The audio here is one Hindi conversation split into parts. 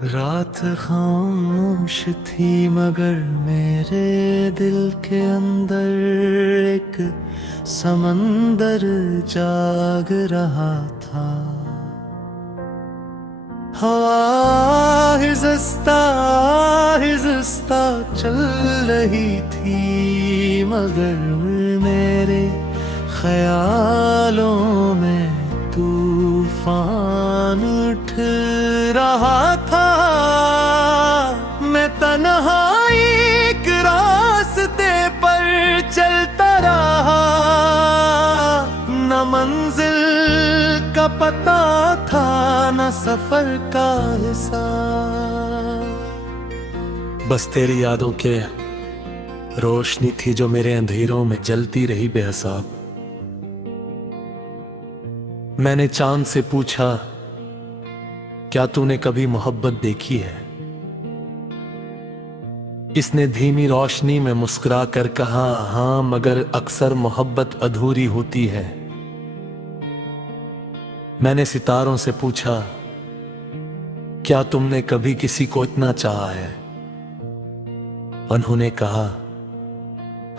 रात खामोश थी मगर मेरे दिल के अंदर एक समंदर जाग रहा था। हवा हिज़्ता हिज़्ता चल रही थी मगर मेरे ख्यालों में तूफान उठ रहा था। मैं तन्हा एक रास्ते पर चलता रहा, न मंजिल का पता था न सफर का हिसाब। बस तेरी यादों के रोशनी थी जो मेरे अंधेरों में जलती रही बेहिसाब। मैंने चांद से पूछा, क्या तूने कभी मोहब्बत देखी है? इसने धीमी रोशनी में मुस्कुरा कर कहा, हाँ मगर अक्सर मोहब्बत अधूरी होती है। मैंने सितारों से पूछा, क्या तुमने कभी किसी को इतना चाहा है? उन्होंने कहा,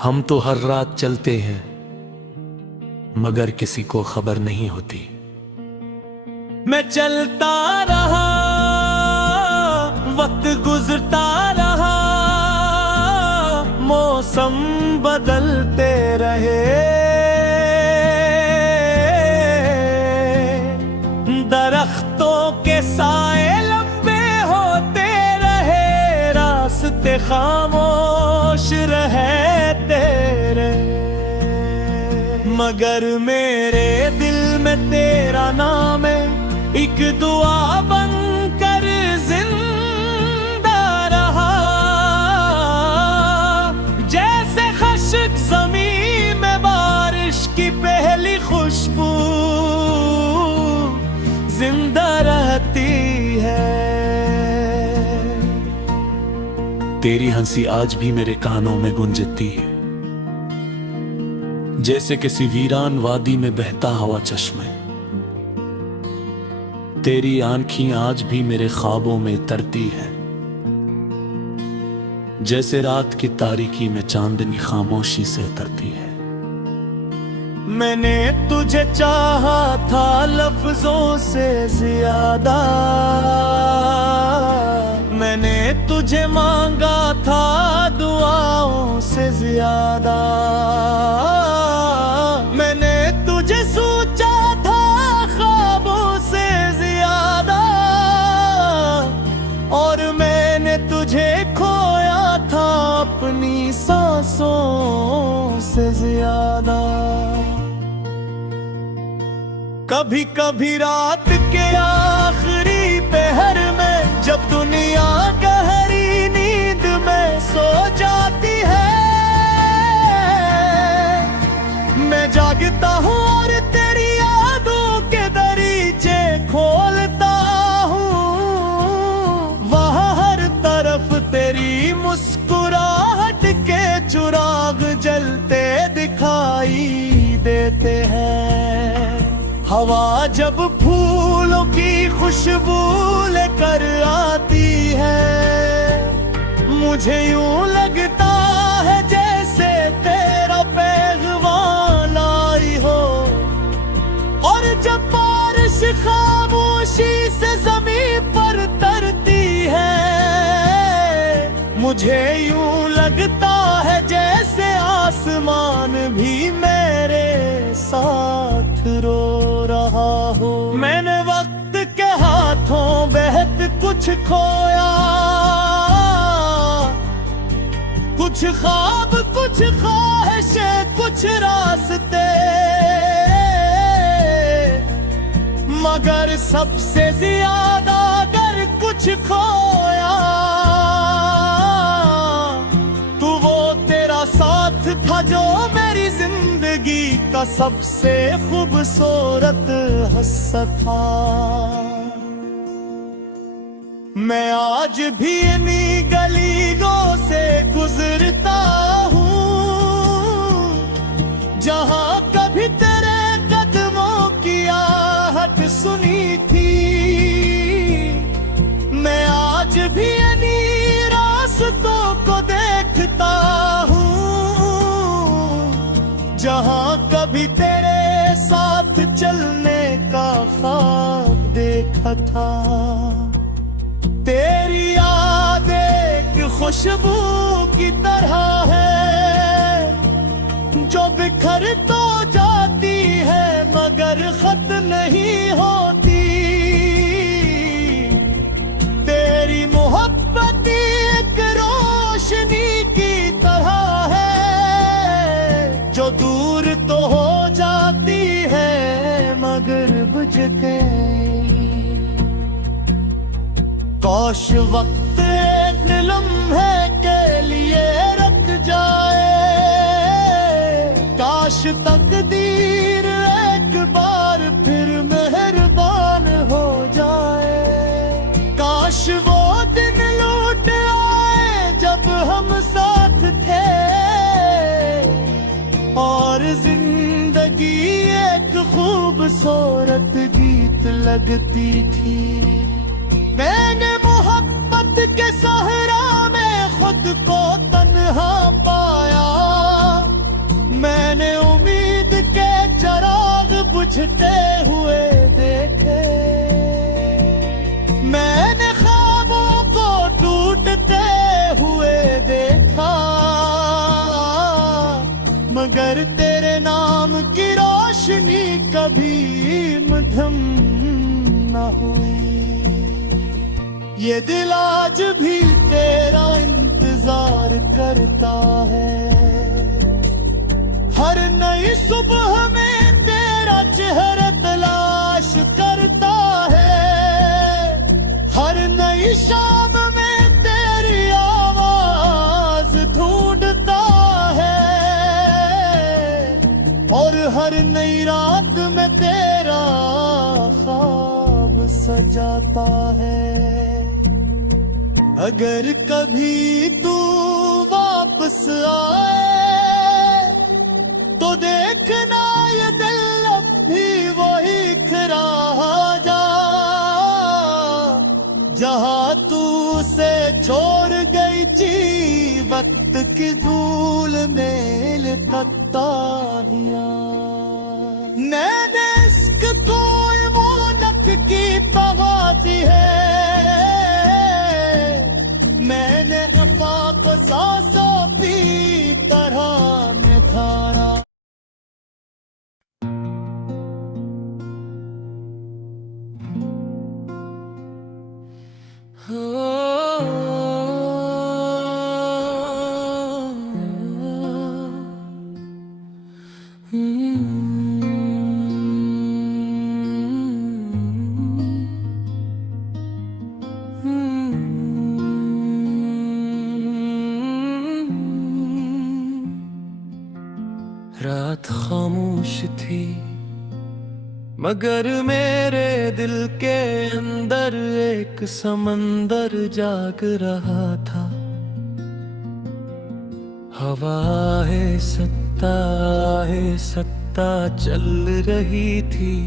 हम तो हर रात चलते हैं मगर किसी को खबर नहीं होती। मैं चलता रहा, वक्त गुजरता रहा, मौसम बदलते रहे, दरख्तों के साए लंबे होते रहे, रास्ते खामोश रहे तेरे, मगर मेरे दिल में तेरा नाम है एक दुआ बनकर जिंदा रहा। जैसे खश्क ज़मीन में बारिश की पहली खुशबू जिंदा रहती है। तेरी हंसी आज भी मेरे कानों में गूंजती है, जैसे किसी वीरान वादी में बहता हुआ चश्मे। तेरी आंखें आज भी मेरे ख्वाबों में तरती है, जैसे रात की तारीकी में चांदनी खामोशी से उतरती है। मैंने तुझे चाहा था लफ्जों से ज्यादा, मैंने तुझे मांगा था दुआओं से ज्यादा, मैंने तुझे सोचा था ख्वाबों से ज्यादा, और मैंने तुझे खोया था अपनी सांसों से ज्यादा। कभी कभी रात के आखिरी पहर में जब दुनिया गहरी नींद में सो जाती है, मैं जागता हूँ और तेरी यादों के दरीचे खोलता हूँ। वहाँ हर तरफ तेरी मुस्कुराहट के चिराग जलते दिखाई देते हैं। हवा जब फूलों की खुशबू लेकर आती है, मुझे यूं लगता है जैसे तेरा पैगवान आई हो। और जब बारिश खामोशी से जमीन पर तरती है, मुझे यूं लगता है जैसे आसमान भी मेरे साथ रो रहा हो। मैंने वक्त के हाथों बहत कुछ खोया, कुछ ख्वाब कुछ ख्वाहिशें कुछ रास्ते, मगर सबसे ज्यादा अगर कुछ खोया तो वो तेरा साथ था जो मेरी जिंदगी का सबसे खूबसूरत हिस्सा था। मैं आज भी इन्हीं गलियों से गुजरता हूँ जहाँ कभी तेरे कदमों की आहट सुनी थी। मैं जहां कभी तेरे साथ चलने का ख्वाब देखा था। तेरी याद एक खुशबू की तरह है जो बिखर तो जाती है मगर खत्म नहीं होती। तेरी मोहब्बत एक रोशनी की तरह है जो दूर तो हो जाती है मगर बुझ गई। काश वक्त एक लम्हे के लिए रुक जाए, काश तकदीर एक बार फिर मेहरबान हो जाए। काश वो दिन लौट आए जब हम साथ थे और जिंदगी एक खूबसूरत गीत लगती थी। मैंने मोहब्बत के सहरा में खुद को तन्हा पाया, मैंने उम्मीद के चिराग बुझते हुए देखे। मैंने ख्वाबों को टूटते हुए देखा मगर तेरे नाम की रोशनी कभी मध्यम न हुई। ये दिल आज भी तेरा इंतजार करता है, हर नई सुबह में तेरा चेहरा तलाश करता है, हर नई शाम में तेरी आवाज ढूंढता है और हर नई रात में तेरा ख्वाब सजाता है। अगर कभी तू वापस आए तो देखना ये दिल अब भी वही खरा जा जहां तू से छोड़ गई थी वक्त की धूल मेल तताहिया। नैने इश्क कोई मोनक की पवाती है, मैंने वफा को सांसों की तरह निखारा। रात खामोश थी मगर मेरे दिल के अंदर एक समंदर जाग रहा था। हवा है सत्ता चल रही थी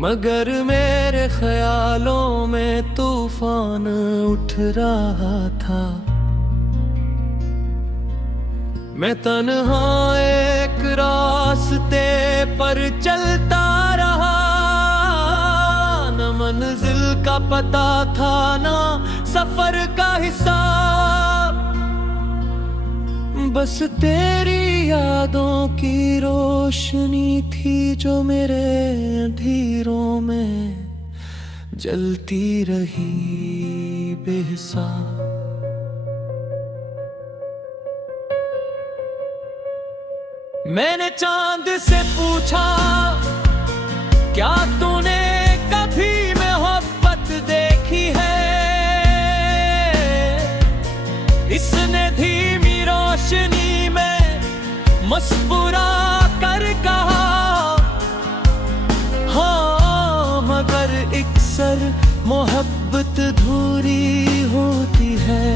मगर मेरे ख्यालों में तूफान उठ रहा था। मैं तन्हा एक रास्ते पर चलता रहा, न मंजिल का पता था ना सफर का हिसाब। बस तेरी यादों की रोशनी थी जो मेरे अंधेरों में जलती रही बेहिसाब। मैंने चांद से पूछा क्या तूने कभी मोहब्बत देखी है। इसने धीमी रोशनी में मुस्कुरा कर कहा, हाँ मगर अक्सर मोहब्बत धूरी होती है।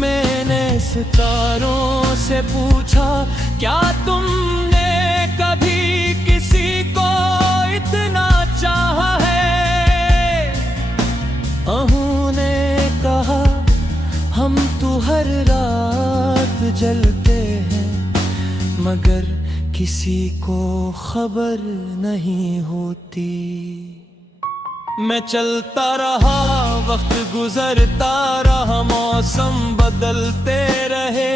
मैंने सितारों से पूछा क्या तुमने कभी किसी को इतना चाहा है। अहू ने कहा हम तो हर रात जलते हैं, मगर किसी को खबर नहीं होती। मैं चलता रहा, वक्त गुजरता रहा, मौसम बदलते रहे,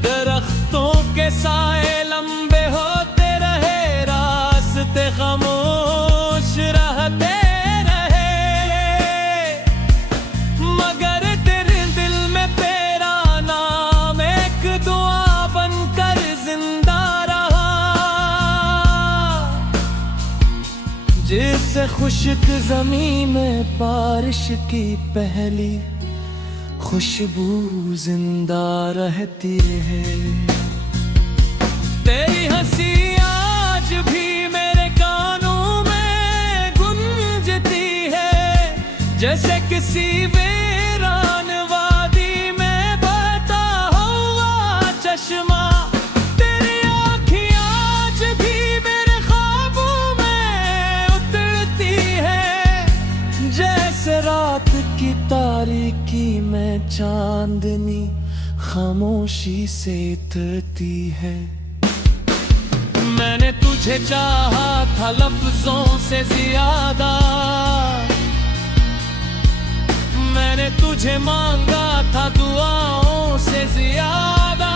दरख्तों के साए लंबे होते रहे, रास्ते खामोश रहते रहे, मगर तेरे दिल में तेरा नाम एक दुआ बनकर जिंदा रहा। जिससे खुश्क ज़मीं में बारिश की पहली खुशबू जिंदा रहती है। तेरी हंसी आज भी मेरे कानों में गूंजती है, जैसे किसी वीरान वादी में बहता हुआ चश्मा। तेरी आँखें आज भी मेरे ख्वाबों में उतरती है, जैसे रात की तारीकी में चांदनी खामोशी से उतरती है। मैंने तुझे चाहा था लफ्जों से ज्यादा, मैंने तुझे मांगा था दुआओं से ज्यादा,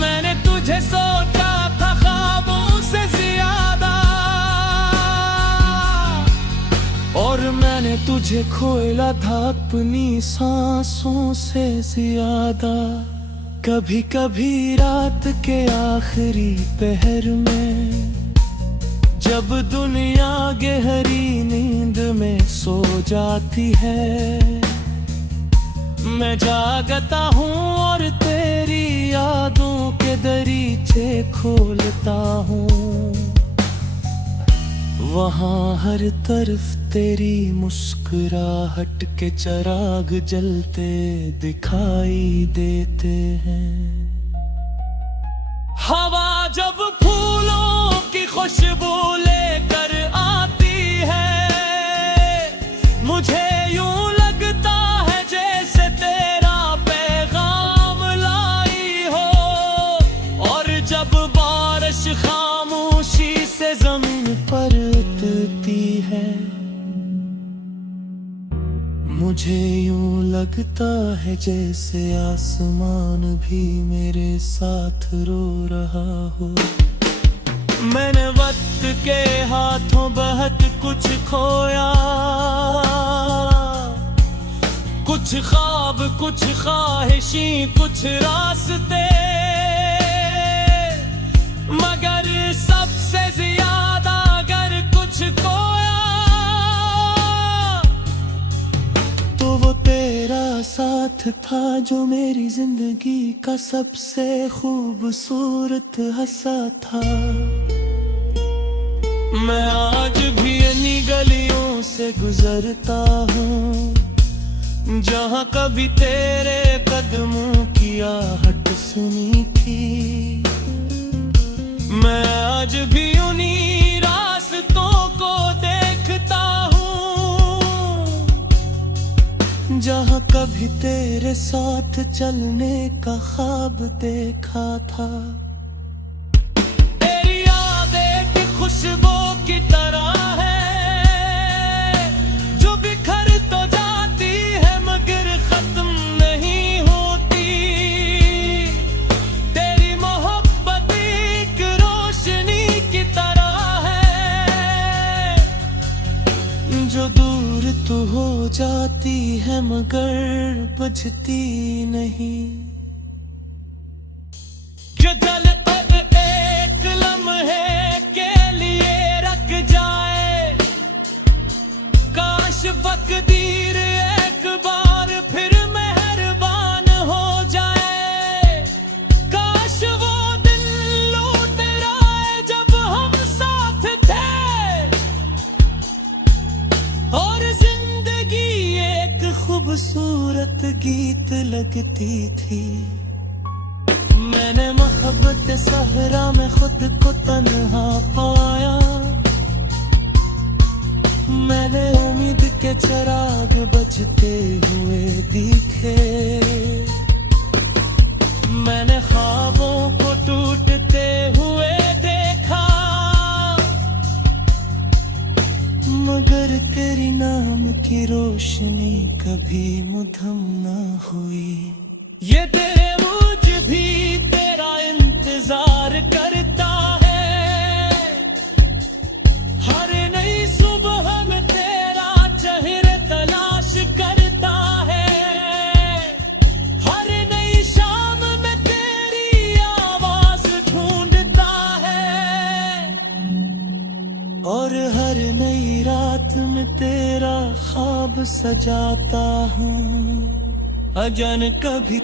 मैंने तुझे सोचा था ख्वाबों से ज्यादा, और मैंने तुझे खोला था अपनी सांसों से ज्यादा। कभी कभी रात के आखिरी पहर में, जब दुनिया गहरी नींद में सो जाती है, मैं जागता हूँ और तेरी यादों के दरीचे खोलता हूँ। वहाँ हर तरफ तेरी मुस्कुराहट के चिराग जलते दिखाई देते हैं। हवा जब फूलों की खुशबू लेकर आती है, मुझे यूं लगता है जैसे तेरा पैगाम लाई हो, और जब बारिश खामोशी से जमीन पर उतरती है, मुझे यूं लगता है जैसे आसमान भी मेरे साथ रो रहा हो। मैंने वक्त के हाथों बहक कुछ खोया, कुछ ख्वाब, कुछ ख्वाहिशी, कुछ रास्ते, मगर सबसे ज्यादा अगर कुछ खोया तो वो तेरा साथ था, जो मेरी जिंदगी का सबसे खूबसूरत हिस्सा था। मैं आज भी इन्हीं गलियों से गुजरता हूँ, जहाँ कभी तेरे कदमों की आहट सुनी थी। मैं आज भी उन्हीं रास्तों को देखता हूँ, जहाँ कभी तेरे साथ चलने का ख्वाब देखा था। तेरी यादें की खुशबू की तरह है, जो बिखर तो जाती है मगर खत्म नहीं होती। तेरी मोहब्बत एक रोशनी की तरह है, जो दूर तो हो जाती है मगर बुझती नहीं। जो जल एक लम्हे के लिए रख जाए, काश तकदीर एक बार फिर मेहरबान हो जाए। काश वो दिन लौट आए जब हम साथ थे, और जिंदगी एक खूबसूरत गीत लगती थी। मैंने मोहब्बत सहरा में खुद को तन्हा पाया, मैंने उम्मीद के चिराग बजते हुए दिखे। मैंने ख्वाबों को टूटते हुए देखा, मगर तेरी नाम की रोशनी कभी मुधम न हुई। ये तेरे मुझ भी तेरा इंतजार करता है, हर नई सुबह में तेरा चेहरा तलाश करता है, हर नई शाम में तेरी आवाज ढूंढता है, और हर नई रात में तेरा ख्वाब सजाता हूँ। अजन कभी